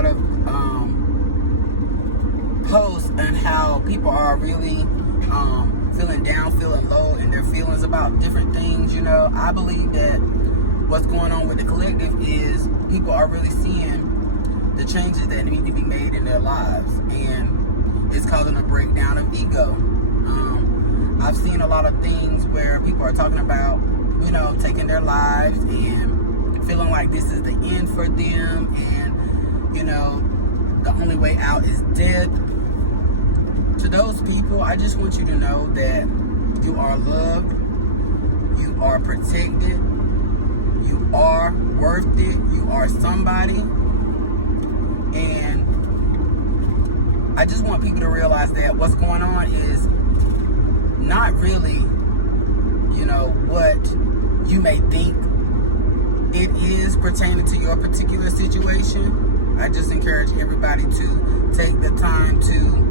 lot of posts on how people are really feeling down, feeling low in their feelings about different things. You know, I believe that what's going on with the collective is people are really seeing the changes that need to be made in their lives, and it's causing a breakdown of ego. I've seen a lot of things where people are talking about, you know, taking their lives and feeling like this is the end for them, and, you know, the only way out is death. To those people, I just want you to know that you are loved, you are protected, you are worth it, you are somebody, and I just want people to realize that what's going on is not really, you know, what you may think it is pertaining to your particular situation. I just encourage everybody to take the time to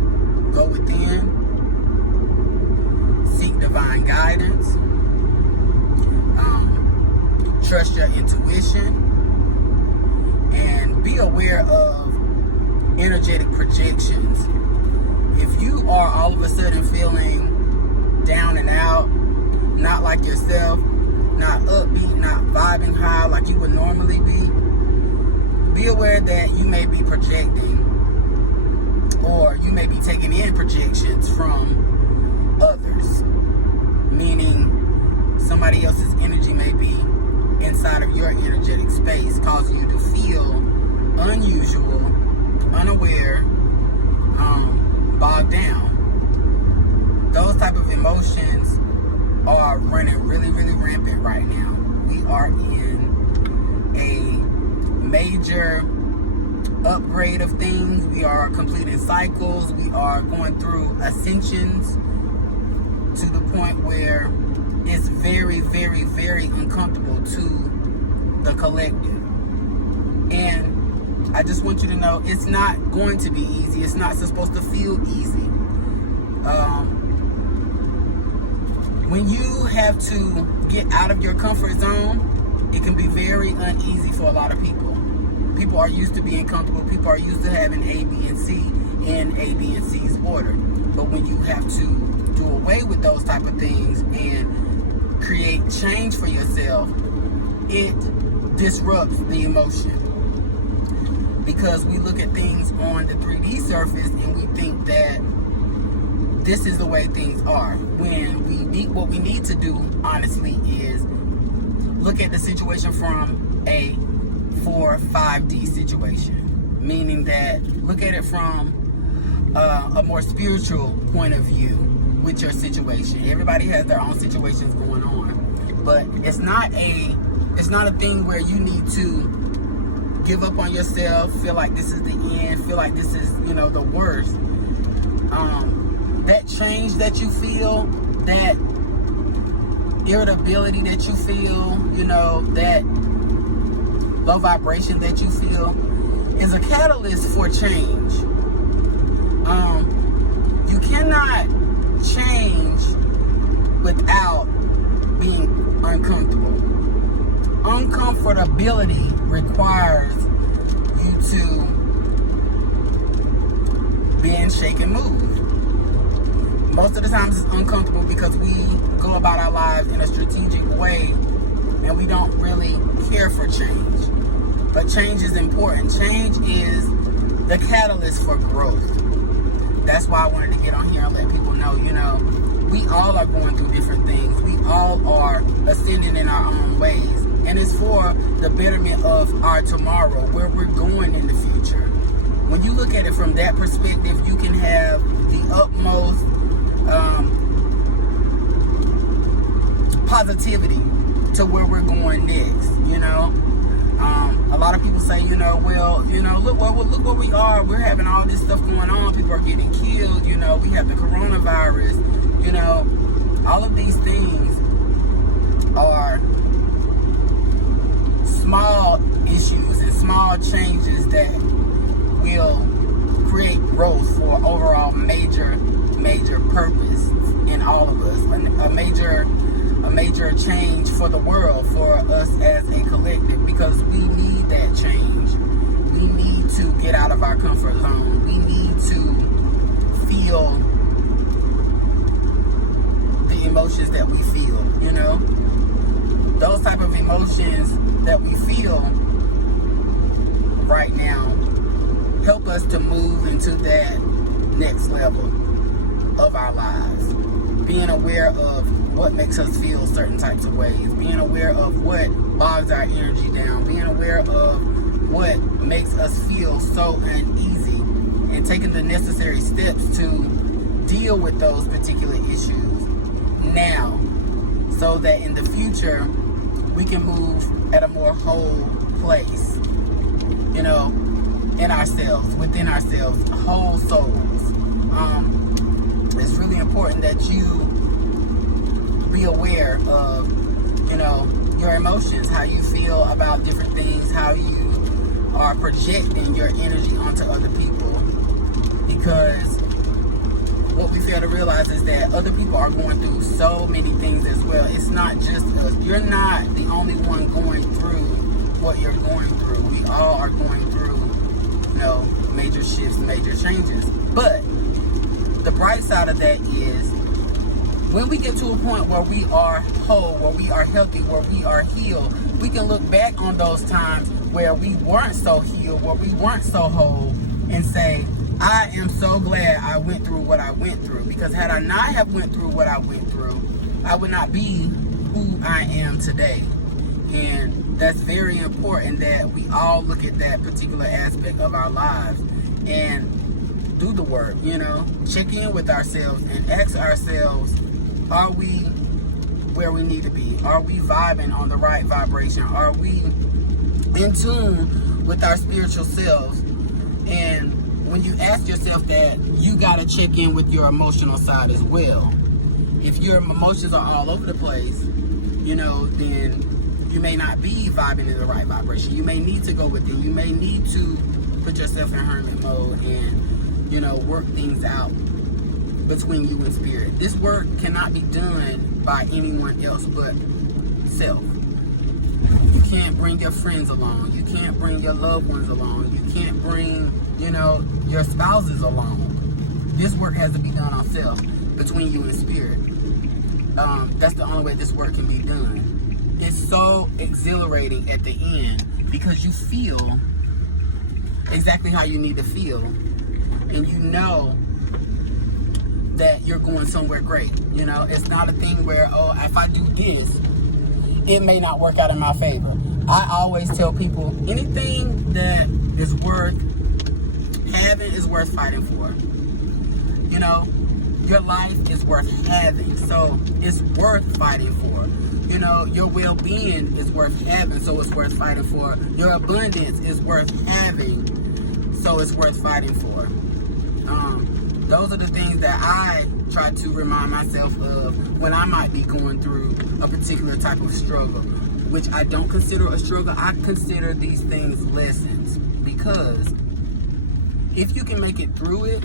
go within, seek divine guidance, trust your intuition, and be aware of energetic projections. If you are all of a sudden feeling down and out, not like yourself, not upbeat, not vibing high like you would normally be aware that you may be projecting, or you may be taking in projections from others, meaning somebody else's energy may be inside of your energetic space, causing you to feel unusual, unaware, bogged down. Those type of emotions are running really, really rampant right now. We are in a major upgrade of things. We are completing cycles. We are going through ascensions to the point where it's very, very, very uncomfortable to the collective. And I just want you to know it's not going to be easy. It's not supposed to feel easy. When you have to get out of your comfort zone, it can be very uneasy for a lot of people. People are used to being comfortable. People are used to having A, B, and C in A, B, and C's order. But when you have to do away with those type of things and create change for yourself, it disrupts the emotion. Because we look at things on the 3D surface and we think that this is the way things are. When what we need to do, honestly, is look at the situation from a 4-5D situation. Meaning that look at it from a more spiritual point of view with your situation. Everybody has their own situations going on. But it's not a thing where you need to give up on yourself, feel like this is the end, feel like this is, you know, the worst. That change that you feel, that irritability that you feel, you know, that low vibration that you feel is a catalyst for change. You cannot change without being uncomfortable. Uncomfortability requires you to bend, shake, and move. Most of the times it's uncomfortable because we go about our lives in a strategic way and we don't really care for change. But change is important. Change is the catalyst for growth. That's why I wanted to get on here and let people know, you know, we all are going through different things. We all are ascending in our own ways. And it's for the betterment of our tomorrow, where we're going in the future. When you look at it from that perspective, you can have the utmost positivity to where we're going next, you know. A lot of people say, you know, well, you know, look where we are. We're having all this stuff going on. People are getting killed. You know, we have the coronavirus. You know, all of these things are small issues and small changes that will create growth for overall major purpose in all of us. A major change for the world, for us as a collective, because we need that change. We need to get get out of our comfort zone. We need to feel the emotions that we feel, you know? Those type of emotions that we feel right now help us to move into that next level of our lives. Being aware of what makes us feel certain types of ways. Being aware of what bogs our energy down. Being aware of what makes us feel so uneasy. And taking the necessary steps to deal with those particular issues now. So that in the future, we can move at a more whole place. You know, in ourselves, within ourselves, whole souls. It's really important that you be aware of, you know, your emotions, how you feel about different things, how you are projecting your energy onto other people. Because what we fail to realize is that other people are going through so many things as well. It's not just us. You're not the only one going through what you're going through. We all are going through, you know, major shifts, major changes. But the bright side of that is when we get to a point where we are whole, where we are healthy, where we are healed, we can look back on those times where we weren't so healed, where we weren't so whole, and say, I am so glad I went through what I went through. Because had I not have went through what I went through, I would not be who I am today. And that's very important that we all look at that particular aspect of our lives and do the work, you know, check in with ourselves and ask ourselves, are we where we need to be? Are we vibing on the right vibration? Are we in tune with our spiritual selves? And when you ask yourself that, you got to check in with your emotional side as well. If your emotions are all over the place, you know, then you may not be vibing in the right vibration. You may need to go within. You may need to put yourself in hermit mode and, you know, work things out between you and spirit. This work cannot be done by anyone else but self. You can't bring your friends along. You can't bring your loved ones along. You can't bring, you know, your spouses along. This work has to be done on self, between you and spirit. That's the only way this work can be done. It's so exhilarating at the end because you feel exactly how you need to feel, and you know that you're going somewhere great. You know, it's not a thing where, oh, if I do this, it may not work out in my favor. I always tell people, anything that is worth having is worth fighting for. You know, your life is worth having, so it's worth fighting for. You know, your well-being is worth having, so it's worth fighting for. Your abundance is worth having, so it's worth fighting for. Those are the things that I try to remind myself of when I might be going through a particular type of struggle, which I don't consider a struggle. I consider these things lessons, because if you can make it through it,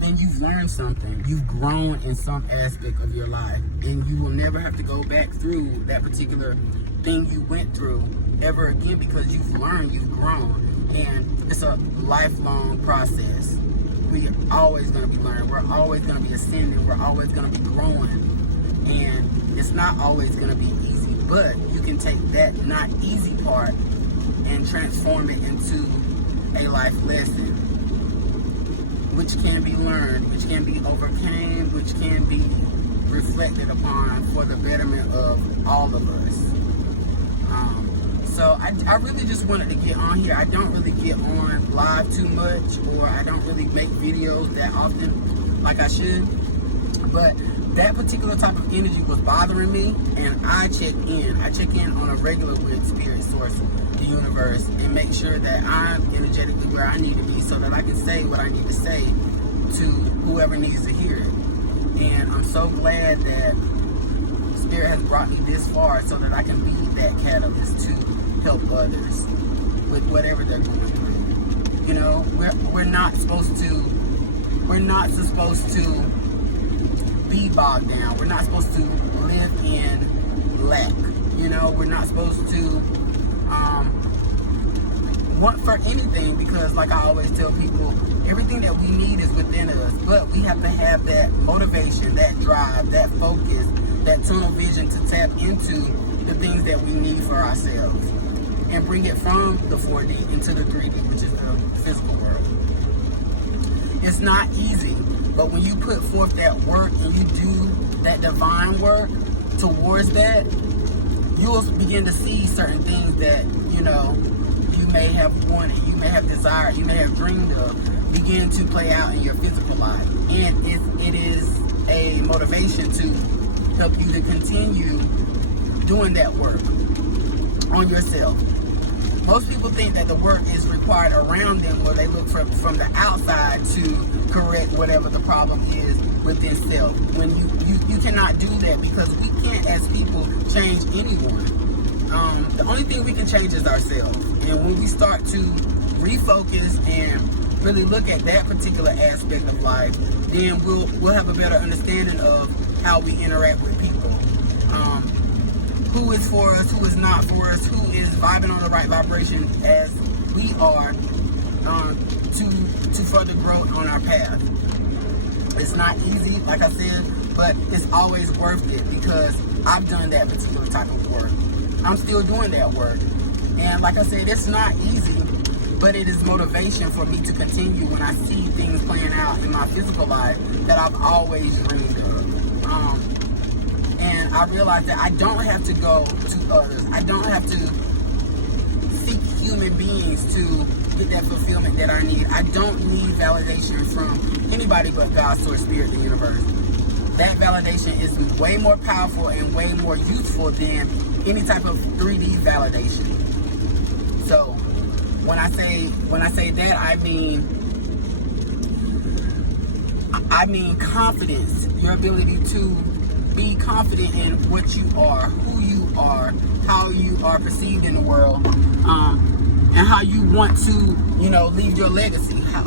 then you've learned something. You've grown in some aspect of your life, and you will never have to go back through that particular thing you went through ever again, because you've learned, you've grown, and it's a lifelong process. We're always going to be learning. We're always going to be ascending. We're always going to be growing, and it's not always going to be easy, but you can take that not easy part and transform it into a life lesson, which can be learned, which can be overcame, which can be reflected upon for the betterment of all of us. So I really just wanted to get on here. I don't really get on live too much, or I don't really make videos that often like I should. But that particular type of energy was bothering me, and I check in. I check in on a regular with spirit, source, the universe, and make sure that I'm energetically where I need to be, so that I can say what I need to say to whoever needs to hear it. And I'm so glad that Spirit has brought me this far, so that I can be that catalyst to help others with whatever they're going through. You know, we're not supposed to be bogged down. We're not supposed to live in lack. You know, we're not supposed to want for anything, because like I always tell people, everything that we need is within us, but we have to have that motivation, that drive, that focus, that tunnel vision to tap into the things that we need for ourselves and bring it from the 4D into the 3D, which is the physical world. It's not easy, but when you put forth that work and you do that divine work towards that, you'll begin to see certain things that, you know, you may have wanted, you may have desired, you may have dreamed of, begin to play out in your physical life. And it is a motivation to help you to continue doing that work on yourself. Most people think that the work is required around them, or they look from the outside to correct whatever the problem is within self. When you cannot do that, because we can't, as people, change anyone. The only thing we can change is ourselves. And when we start to refocus and really look at that particular aspect of life, then we'll have a better understanding of how we interact with people. Who is for us, who is not for us, who is vibing on the right vibration as we are, to further growth on our path. It's not easy, like I said, but it's always worth it, because I've done that particular type of work. I'm still doing that work. And like I said, it's not easy, but it is motivation for me to continue when I see things playing out in my physical life that I've always dreamed of. And I realized that I don't have to go to others. I don't have to seek human beings to get that fulfillment that I need. I don't need validation from anybody but God, Source, Spirit, the universe. That validation is way more powerful and way more useful than any type of 3D validation. So when I say that, I mean confidence. Your ability to be confident in what you are, who you are, how you are perceived in the world, and how you want to, you know, leave your legacy. How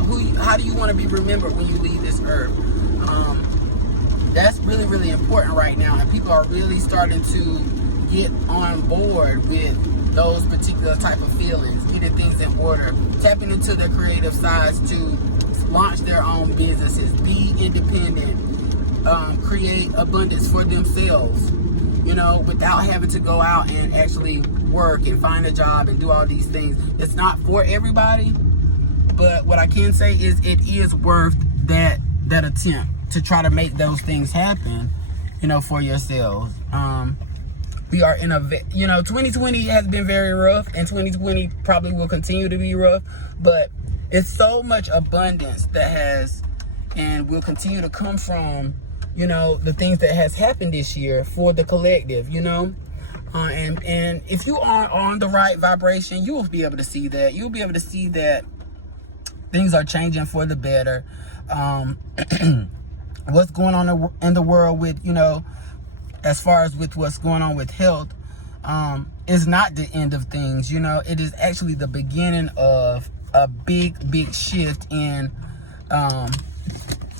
do you want to be remembered when you leave this earth? That's really, really important right now, and people are really starting to get on board with those particular type of feelings, getting things in order, tapping into their creative sides to launch their own businesses, be independent, create abundance for themselves, you know, without having to go out and actually work and find a job and do all these things. It's not for everybody, but what I can say is it is worth that attempt to try to make those things happen, you know, for yourselves. We are in 2020 has been very rough, and 2020 probably will continue to be rough, but it's so much abundance that has and will continue to come from, you know, the things that has happened this year for the collective, you know. And if you are on the right vibration, you will be able to see that. You'll be able to see that things are changing for the better. What's going on in the world with, you know, as far as with what's going on with health, is not the end of things. You know, it is actually the beginning of a big shift in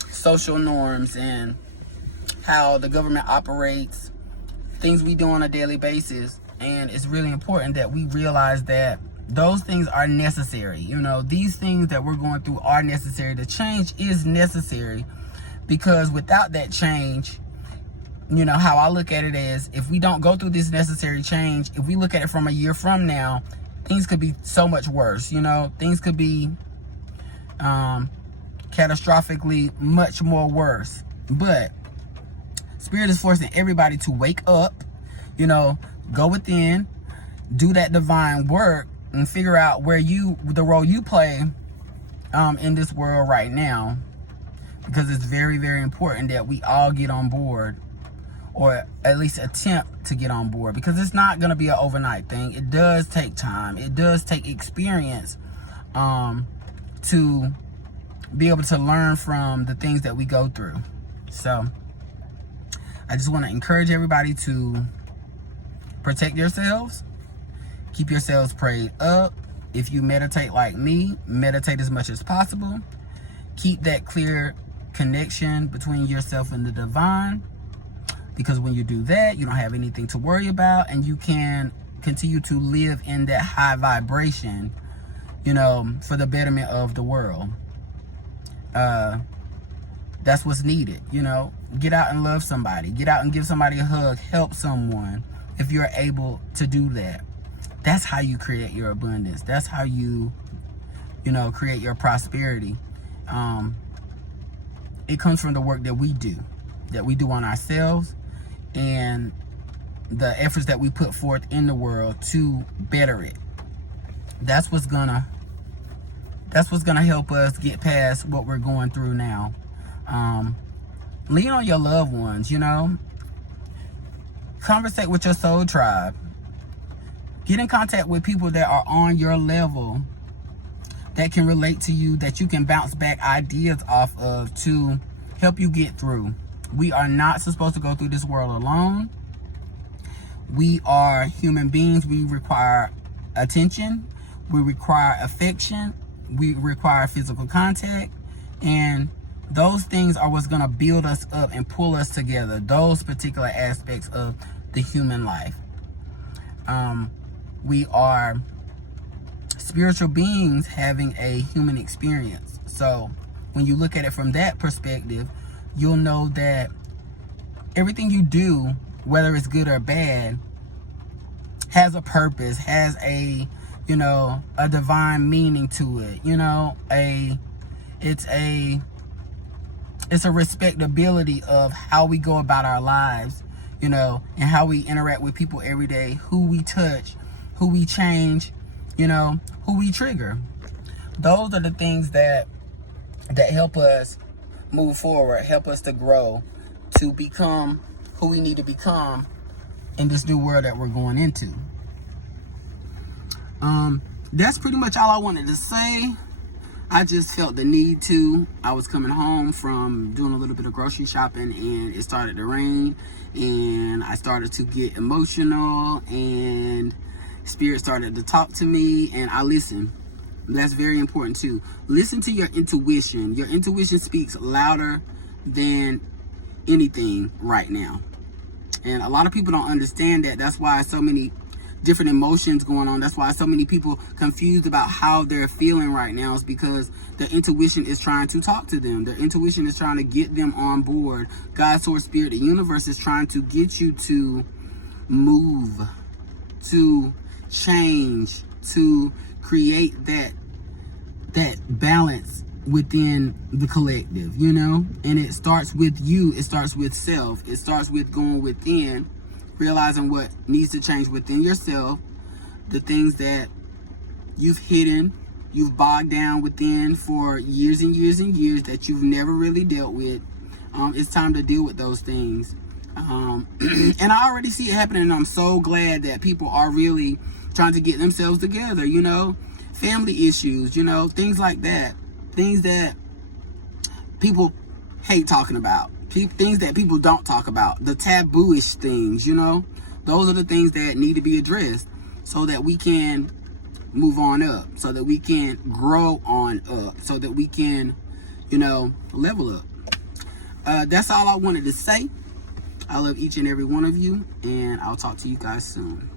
social norms and how the government operates, things we do on a daily basis. And it's really important that we realize that those things are necessary. You know, these things that we're going through are necessary. The change is necessary, because without that change, you know, how I look at it is, if we don't go through this necessary change, if we look at it from a year from now, things could be so much worse. You know, things could be catastrophically much more worse. But Spirit is forcing everybody to wake up, you know, go within, do that divine work, and figure out the role you play in this world right now. Because it's very, very important that we all get on board, or at least attempt to get on board, because it's not going to be an overnight thing. It does take time. It does take experience to be able to learn from the things that we go through. So I just want to encourage everybody to protect yourselves, keep yourselves prayed up. If you meditate like me, meditate as much as possible. Keep that clear connection between yourself and the divine, because when you do that, you don't have anything to worry about, and you can continue to live in that high vibration, for the betterment of the world. That's what's needed. Get out and love somebody. Get out and give somebody a hug. Help someone if you're able to do that. That's how you create your abundance. That's how you, create your prosperity. It comes from the work that we do on ourselves, and the efforts that we put forth in the world to better it. That's what's gonna help us get past what we're going through now. Lean on your loved ones, Conversate with your soul tribe. Get in contact with people that are on your level, that can relate to you, that you can bounce back ideas off of to help you get through. We are not supposed to go through this world alone. We are human beings. We require attention. We require affection. We require physical contact. And those things are what's going to build us up and pull us together. Those particular aspects of the human life. We are spiritual beings having a human experience. So when you look at it from that perspective, you'll know that everything you do, whether it's good or bad, has a purpose, has a divine meaning to it. It's a respectability of how we go about our lives, and how we interact with people every day, who we touch, who we change, who we trigger. Those are the things that help us move forward, help us to grow, to become who we need to become in this new world that we're going into. That's pretty much all I wanted to say. I just felt the need to. I was coming home from doing a little bit of grocery shopping, and it started to rain, and I started to get emotional, and Spirit started to talk to me, and I listened. That's very important too. Listen to your intuition. Your intuition speaks louder than anything right now. And a lot of people don't understand that. That's why so many different emotions going on. That's why so many people confused about how they're feeling right now, is because their intuition is trying to talk to them. Their intuition is trying to get them on board. God, Source, Spirit, the universe is trying to get you to move, to change, to create that balance within the collective, and it starts with you. It starts with self. It starts with going within, realizing what needs to change within yourself, the things that you've hidden, you've bogged down within for years and years and years that you've never really dealt with. It's time to deal with those things. And I already see it happening, and I'm so glad that people are really trying to get themselves together, family issues, things like that. Things that people hate talking about. Things that people don't talk about. The taboo-ish things, Those are the things that need to be addressed so that we can move on up, so that we can grow on up, so that we can, level up. That's all I wanted to say. I love each and every one of you, and I'll talk to you guys soon.